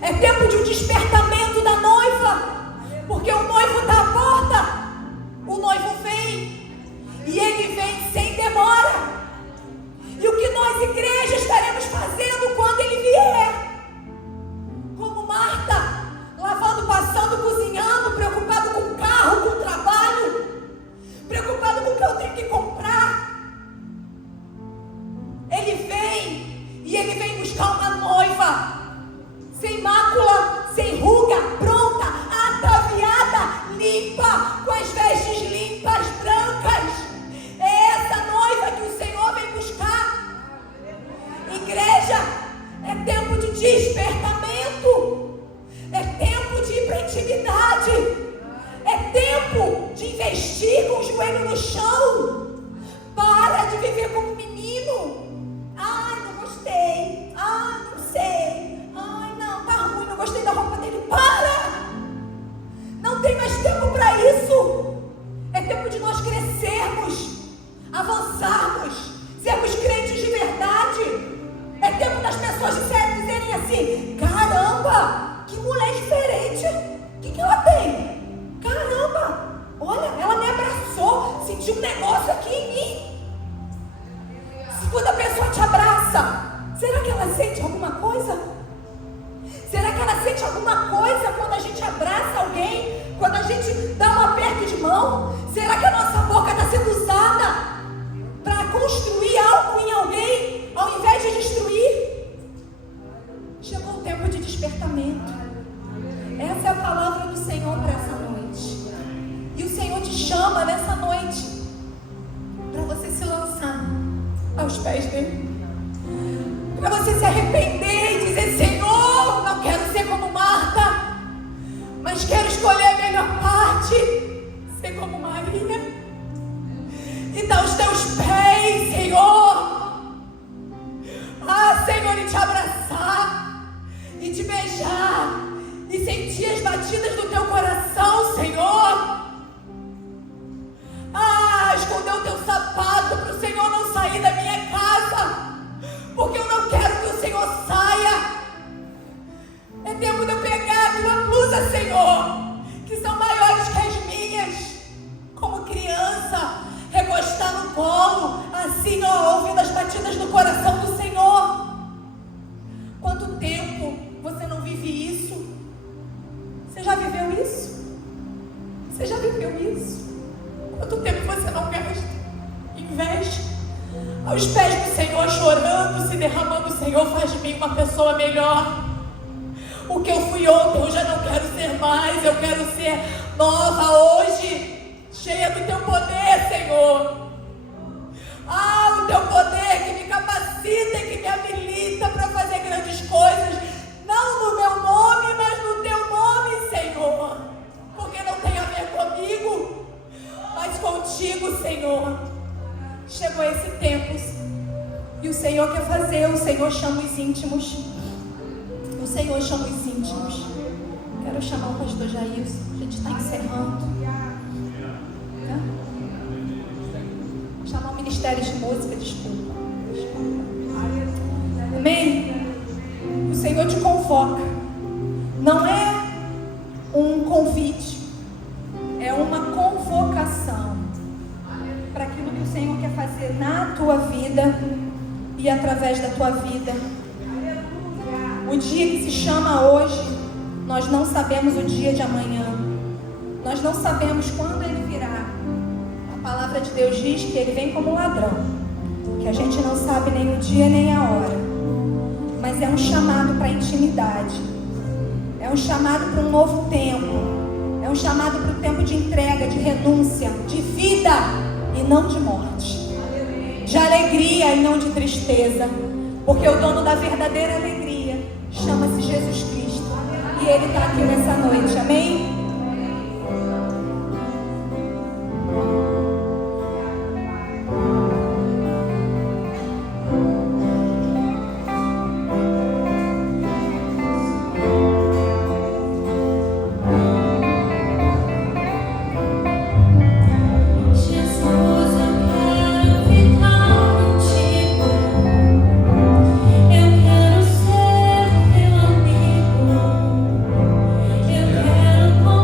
É tempo de um despertamento da noiva. Porque o noivo está à porta. O noivo vem. E ele vem sem demora. E o que nós, igreja, estaremos fazendo quando ele vier? Como Marta, lavando, passando, cozinhando, preocupado com o carro, com o trabalho, preocupado com o que eu tenho que comprar. Ele vem, e ele vem buscar uma noiva, sem mácula, sem ruga, pronta, ataviada, limpa, com as vestes limpas, brancas. É essa noiva que o Senhor vem buscar. joelho no chão. Para de viver como menino. Ai, não gostei. Ai, não sei. Ai, não, tá ruim, não gostei da roupa dele. Para! Não tem mais tempo para isso. É tempo de nós crescermos, avançarmos, sermos crentes de verdade. É tempo das pessoas dizerem assim: caramba, que mulher diferente. O que ela tem? Caramba, olha, ela me abraçou, senti um negócio aqui em mim. Quando a pessoa te abraça, será que ela sente alguma coisa? Será que ela sente alguma coisa quando a gente abraça alguém? Quando a gente dá um aperto de mão? Será que a nossa boca está sendo usada para construir algo em alguém, ao invés de destruir? Chegou o tempo de despertamento. Essa é a palavra do Senhor para essa noite. E o Senhor te chama nessa noite para você se lançar aos pés dele, para você se arrepender e dizer: Senhor, não quero ser como Marta, mas quero escolher a melhor parte, ser como Maria, e dar os teus pés, Senhor. Ah, Senhor, e te abraçar, e te beijar, e sentir as batidas do teu coração, Senhor. Ah, esconder o teu sapato para o Senhor não sair da minha casa, porque eu não quero que o Senhor saia. É tempo de eu pegar a tua blusa, Senhor, que são maiores que as minhas, como criança, recostar no colo, assim, ó, ouvindo as batidas do coração do Senhor. Quanto tempo você não vive isso? Você já viveu isso? Você já viveu isso? Quanto tempo você não investe aos pés do Senhor, chorando, se derramando: Senhor, faz de mim uma pessoa melhor. O que eu fui ontem, eu já não quero ser mais. Eu quero ser nova hoje, cheia do teu poder, Senhor. Ah, o teu poder que me capacita e que me habilita para fazer grandes coisas, não no meu nome, mas no teu nome, Senhor, porque não tem a ver comigo, mas contigo, Senhor. Chegou esse tempo e o Senhor quer fazer. O Senhor chama os íntimos. O Senhor chama os íntimos. Quero chamar o pastor Jailson. A gente está encerrando. Chamar o Ministério de Música, desculpa. Amém? O Senhor te convoca. Não é um convite, é uma convocação para aquilo que o Senhor quer fazer na tua vida e através da tua vida. O dia que se chama hoje, nós não sabemos o dia de amanhã. Nós não sabemos quando ele virá. A palavra de Deus diz que ele vem como um ladrão, que a gente não sabe nem o dia nem a hora. Mas é um chamado para a intimidade. É um chamado para um novo tempo. É um chamado para o tempo de entrega, de renúncia, de vida e não de morte. De alegria e não de tristeza. Porque o dono da verdadeira alegria chama-se Jesus Cristo. E Ele está aqui nessa noite. Amém? Eu quero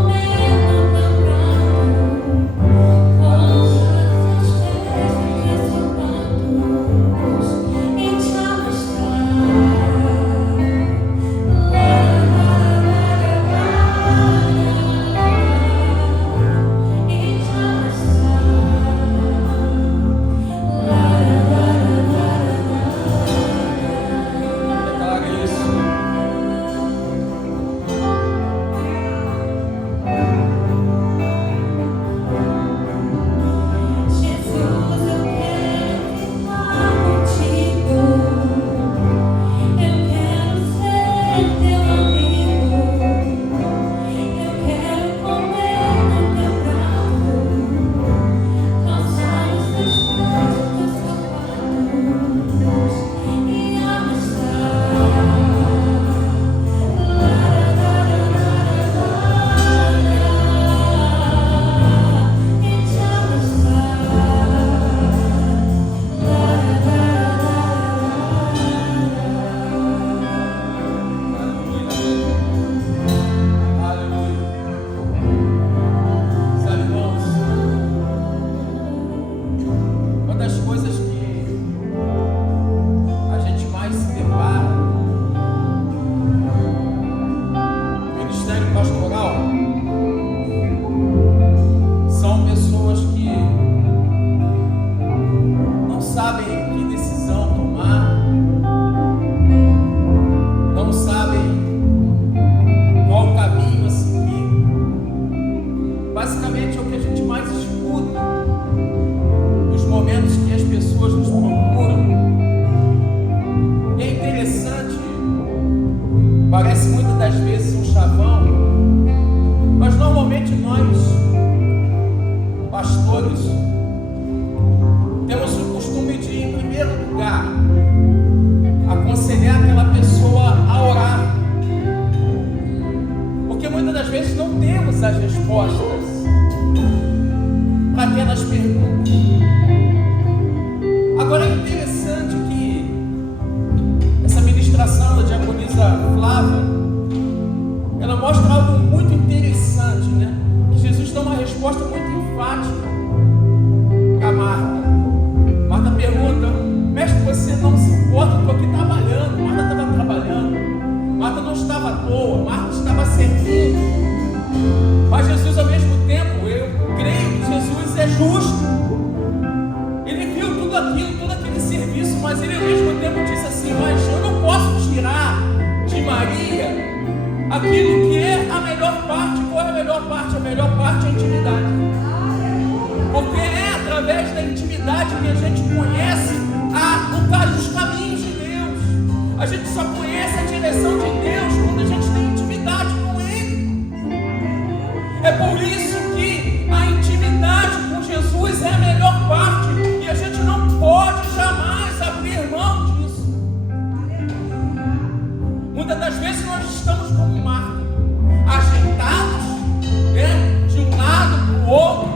importa, estou aqui trabalhando. Marta estava trabalhando. Marta não estava à toa, Marta estava servindo. Mas Jesus, ao mesmo tempo, eu creio que Jesus é justo. Ele viu tudo aquilo, todo aquele serviço, mas ele ao mesmo tempo disse assim: mas eu não posso tirar de Maria aquilo que é a melhor parte. Qual é a melhor parte? A melhor parte é a intimidade. Porque é através da intimidade que a gente conhece os caminhos de Deus. A gente só conhece a direção de Deus quando a gente tem intimidade com Ele. É por isso que a intimidade com Jesus é a melhor parte. E a gente não pode jamais abrir mão disso. Muitas das vezes nós estamos como Marta, ajeitados, de um lado para o outro,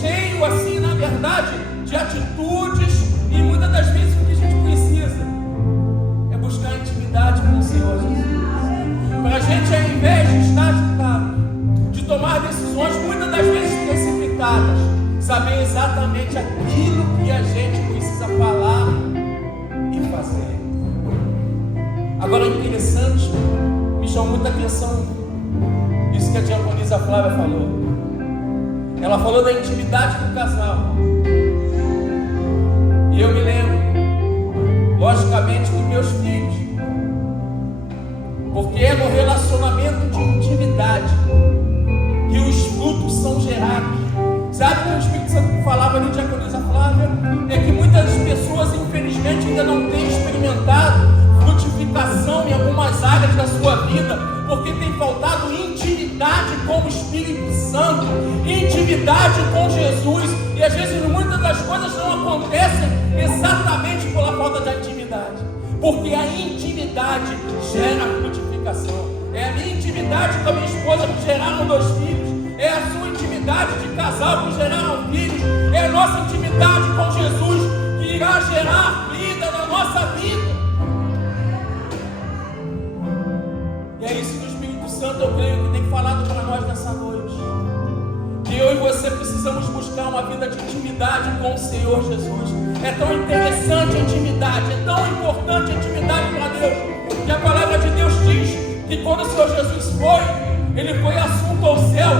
cheio assim, na verdade, de atitudes. E muitas das vezes o que a gente precisa é buscar intimidade com o Senhor Jesus. Para a gente, ao invés de estar agitado, de tomar decisões muitas das vezes precipitadas, saber exatamente aquilo que a gente precisa falar e fazer. Agora, interessante, me chamou muita atenção isso que a diaconisa Flávia falou. Ela falou da intimidade do casal. E eu me lembro, logicamente, dos meus filhos. Porque é no relacionamento de intimidade que os frutos são gerados. Sabe o que o Espírito Santo falava no diaconisa Flávia? É que muitas pessoas, infelizmente, ainda não têm experimentado frutificação em algumas áreas da sua vida, porque tem faltado intimidade com o Espírito Santo, intimidade com Jesus, e às vezes muitas das coisas não acontecem exatamente pela falta da intimidade, porque a intimidade gera frutificação. É a minha intimidade com a minha esposa que geraram 2 filhos, é a sua intimidade de casal que geraram filhos, é a nossa intimidade com Jesus que irá gerar vida na nossa vida. E é isso que o Espírito Santo, eu creio, que tem falado para nós nessa noite. Que eu e você precisamos buscar uma vida de intimidade com o Senhor Jesus. É tão interessante a intimidade, é tão importante a intimidade para Deus, que a palavra de Deus diz que quando o Senhor Jesus ele foi assunto ao céu,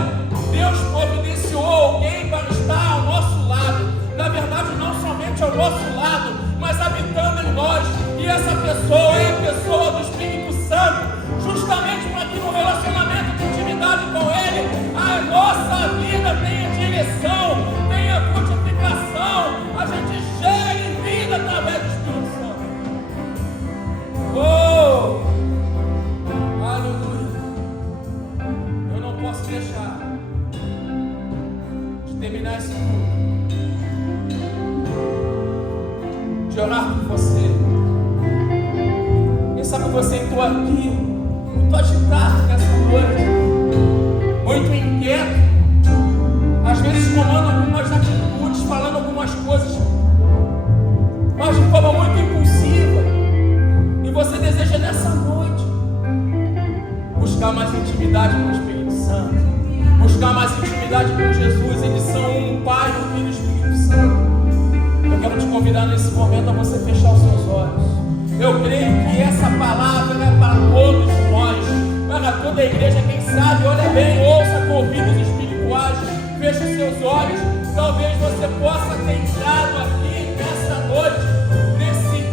Deus providenciou alguém para estar ao nosso lado. Na verdade, não somente ao nosso lado, mas habitando em nós. E essa pessoa é a pessoa do Espírito Santo, justamente para que no relacionamento de intimidade com Ele, a nossa vida tenha direção, tenha frutificação, a gente gere vida através do Espírito Santo. Oh! Aleluia! Eu não posso deixar de terminar esse culto de orar por você. Quem sabe você entrou aqui muito agitado nessa noite, muito inquieto, às vezes tomando algumas atitudes, falando algumas coisas, mas de forma muito impulsiva, e você deseja nessa noite buscar mais intimidade com o Espírito Santo, buscar mais intimidade com Jesus. Eles são um Pai, um Filho e Espírito Santo. Eu quero te convidar nesse momento a você fechar os seus olhos. Eu creio que essa palavra é para todos nós, para toda a igreja. Quem sabe, olha bem, ouça com ouvidos espirituais, feche os seus olhos. Talvez você possa ter entrado aqui nessa noite,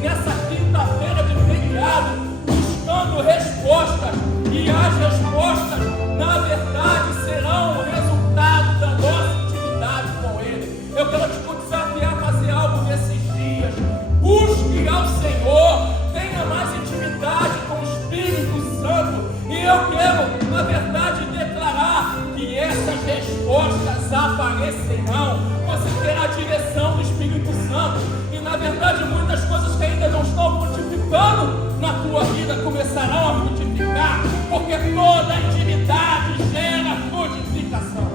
nessa quinta-feira de feriado, buscando respostas, e as respostas, na verdade, serão o resultado da nossa intimidade com Ele. Eu quero te desafiar a fazer algo nesses dias. Busque ao Senhor, tenha mais intimidade com o Espírito Santo, e eu quero, na verdade, declarar que essas respostas aparecerão. Você terá a direção do Espírito Santo, e na verdade muitas coisas que ainda não estão frutificando na tua vida começarão a frutificar, porque toda intimidade gera frutificação.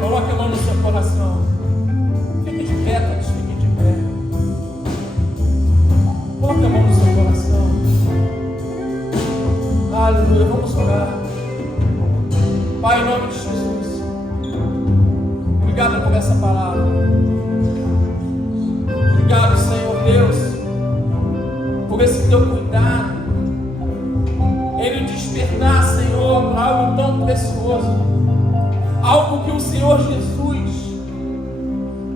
Coloque a mão no seu coração. Fique de pé, todos fiquem de pé. Coloque a mão no seu coração. Aleluia, vamos orar. Pai, em nome de Jesus, por esse teu cuidado, em nos despertar, Senhor, para algo tão precioso, algo que o Senhor Jesus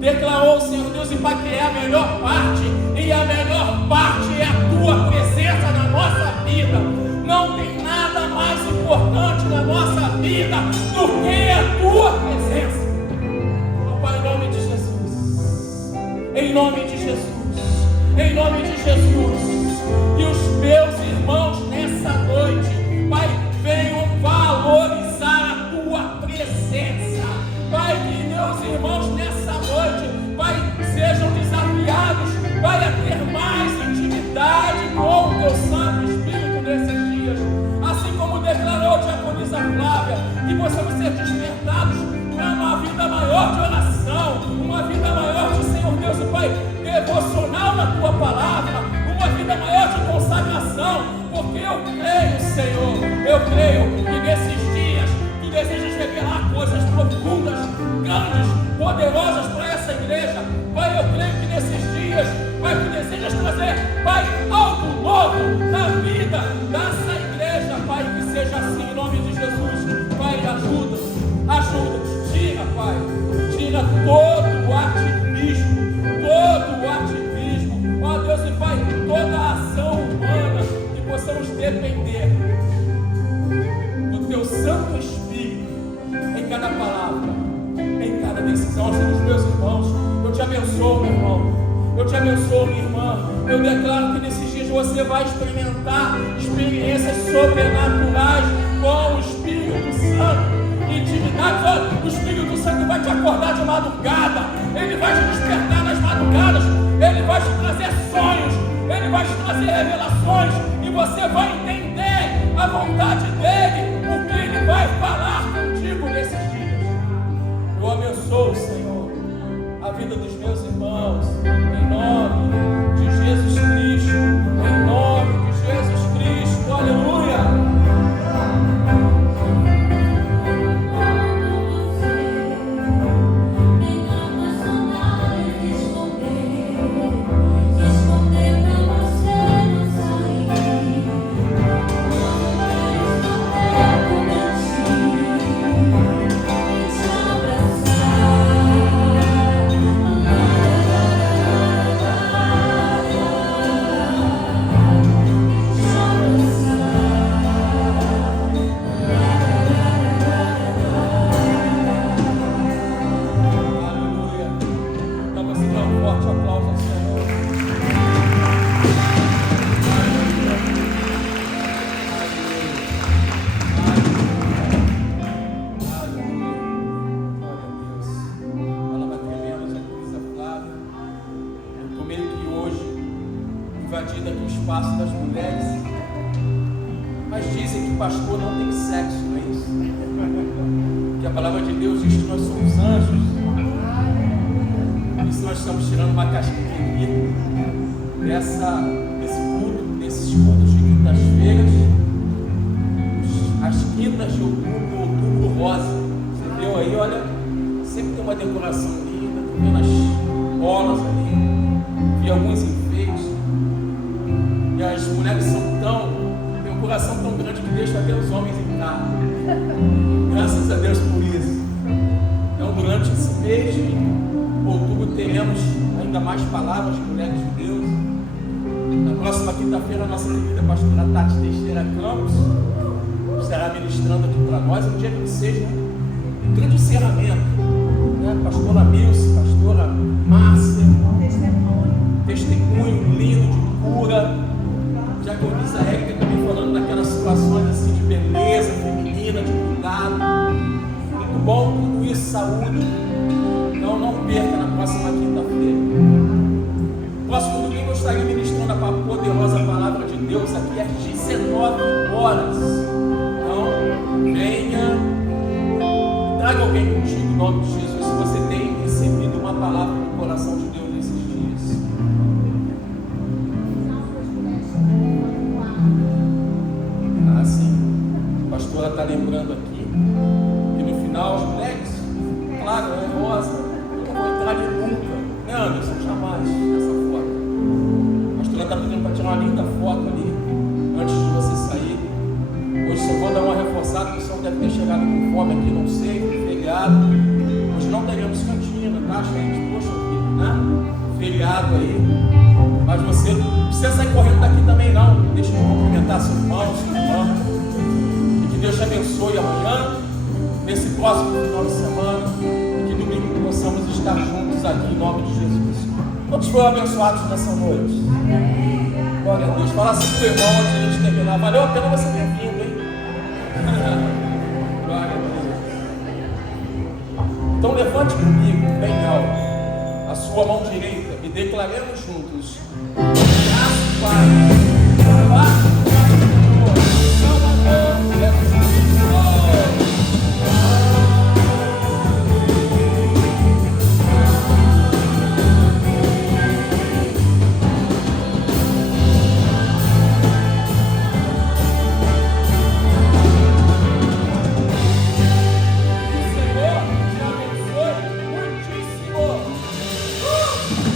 declarou, Senhor Deus e Pai, que é a melhor parte, e a melhor parte é a tua presença na nossa vida. Não tem nada mais importante na nossa vida do que a tua presença. Oh, Pai, em nome de Jesus, em nome de Jesus, em nome de Jesus, que os meus irmãos nessa noite, Pai, venham valorizar a tua presença. Pai, que meus irmãos nessa noite, Pai, sejam desafiados, Pai, a ter mais intimidade com o teu Santo Espírito nesses dias. Assim como declarou a diaconisa Flávia, que possamos ser despertados para uma vida maior de oração, uma vida maior de, Senhor Deus e Pai, devocional na tua palavra, uma vida maior de consagração, porque eu creio, Senhor, eu creio que nesses dias tu desejas revelar coisas profundas, grandes, poderosas para essa igreja. Pai, eu creio que nesses dias, Pai, tu desejas trazer, Pai, algo novo na vida dessa igreja, Pai, que seja assim em nome de Jesus. Pai, ajuda, tira, Pai, tira todo o ativismo, ó Deus e Pai, toda a ação humana, que possamos depender do teu Santo Espírito em cada palavra, em cada decisão. Assim, dos meus irmãos, eu te abençoo, meu irmão, eu te abençoo, minha irmã. Eu declaro que nesses dias você vai experimentar experiências sobrenaturais com o Espírito Santo, intimidade. Olha, o Espírito Santo vai te acordar de madrugada, ele vai te despertar nas madrugadas, ele vai te trazer sonhos, ele vai te trazer revelações, e você vai entender a vontade dele, o que ele vai falar contigo nesses dias. Eu abençoo, Senhor, a vida dos meus irmãos, em nome de Jesus Cristo, em nome de Jesus Cristo, aleluia. Invadindo aqui o espaço das mulheres, mas dizem que pastor não tem sexo, não é isso? Que a palavra de Deus diz que nós somos anjos. E se nós estamos tirando uma casquinha aqui desses cultos de quintas-feiras, as quintas de outubro rosa, você viu aí, olha, sempre tem uma decoração linda, tô vendo as bolas ali, vi alguns enfeites. E as mulheres têm um coração tão grande que deixa até os homens em casa. Graças a Deus por isso. Então, durante esse mês de outubro, teremos ainda mais palavras de mulheres de Deus. Na próxima quinta-feira, a nossa querida pastora Tati Teixeira Campos estará ministrando aqui para nós. No dia 26, um grande encerramento, né? Pastora Milce, pastora Márcia, testemunho lindo de cura. Diaconisa Érica também falando daquelas situações assim de beleza feminina, de cuidado. Muito bom, tudo isso, saúde. Então não perca na próxima quinta-feira. Próximo domingo eu estarei ministrando a poderosa palavra de Deus aqui às 19 horas. Então venha, traga alguém contigo em nome de Jesus, se você tem recebido uma palavra no coração de Deus nesses dias. A pastora está lembrando aqui que no final as mulheres, claro, é rosa, eu não vou entrar ali nunca, né, Anderson? Jamais nessa foto. A pastora está pedindo para tirar uma linda foto. cuidado. Hoje não teremos cantina, tá, gente? Poxa vida, né? Feriado aí. Mas você não precisa sair correndo daqui também, não. Deixa eu cumprimentar seu irmão, sua irmã. E que Deus te abençoe amanhã, nesse próximo final de semana. E que domingo possamos estar juntos aqui em nome de Jesus. Quantos foram abençoados nessa noite? Glória a Deus. Fala assim pro teu irmão antes de a gente terminar. Valeu a pena você ter vindo, hein? Glória a Deus. Então levante comigo, bem alto, a sua mão direita e declaremos juntos: graças a Deus.